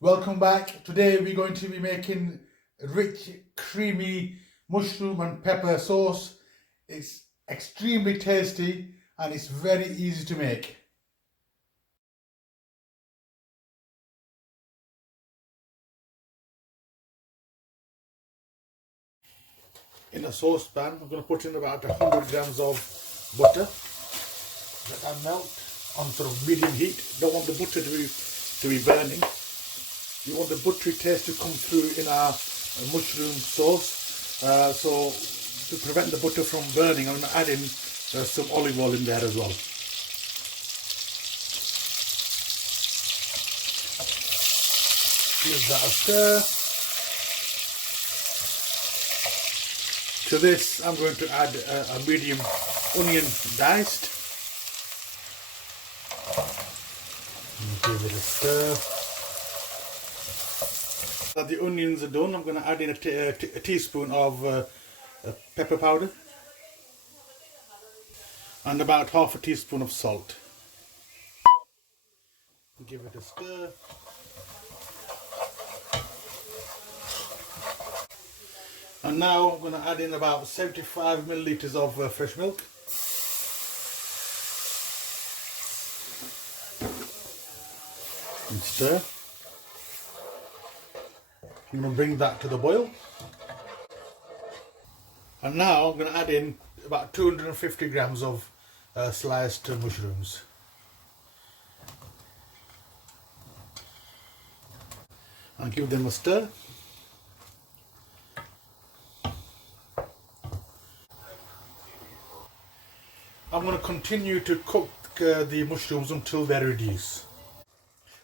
Welcome back. Today we're going to be making rich, creamy mushroom and pepper sauce. It's extremely tasty and it's very easy to make. In a saucepan, I'm going to put in about 100 grams of butter. Let that melt on sort of medium heat. Don't want the butter to be burning. You want the buttery taste to come through in our mushroom sauce. So to prevent the butter from burning, I'm going to add in some olive oil in there as well. Give that a stir. To this, I'm going to add a medium onion diced. Give it a stir. Now the onions are done, I'm going to add in a teaspoon of pepper powder and about half a teaspoon of salt. Give it a stir. And now I'm going to add in about 75 milliliters of fresh milk. And stir. I'm going to bring that to the boil. And now I'm going to add in about 250 grams of sliced mushrooms. And give them a stir. I'm going to continue to cook the mushrooms until they reduce.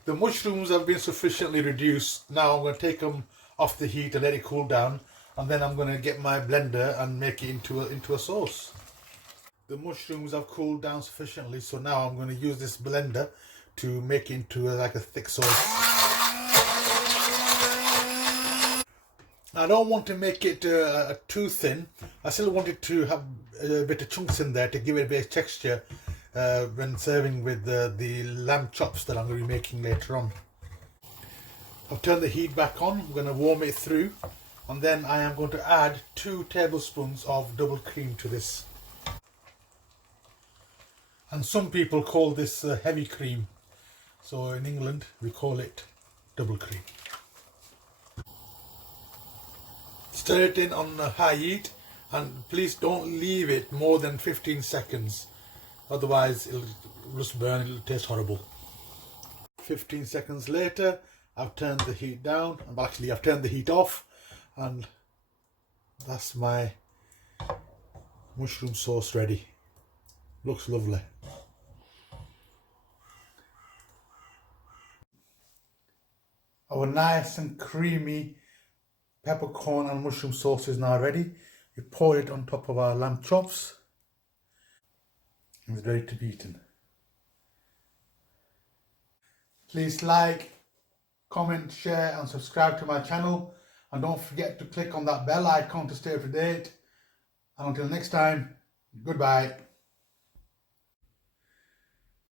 The mushrooms have been sufficiently reduced. Now I'm going to take them off the heat and let it cool down, and then I'm going to get my blender and make it into a sauce. The mushrooms have cooled down sufficiently, so now I'm going to use this blender to make it into like a thick sauce. I don't want to make it too thin. I still want it to have a bit of chunks in there to give it a bit of texture when serving with the lamb chops that I'm going to be making later on. I've turned the heat back on. I'm going to warm it through, and then I am going to add 2 tablespoons of double cream to this. And some people call this heavy cream. So in England we call it double cream. Stir it in on high heat, and please don't leave it more than 15 seconds. Otherwise it'll just burn, it'll taste horrible. 15 seconds later, I've turned the heat down. Actually, I've turned the heat off, and that's my mushroom sauce ready. Looks lovely. Our nice and creamy peppercorn and mushroom sauce is now ready. We pour it on top of our lamb chops. It's ready to be eaten. Please like, comment, share and subscribe to my channel, and don't forget to click on that bell icon to stay up to date. And until next time, goodbye.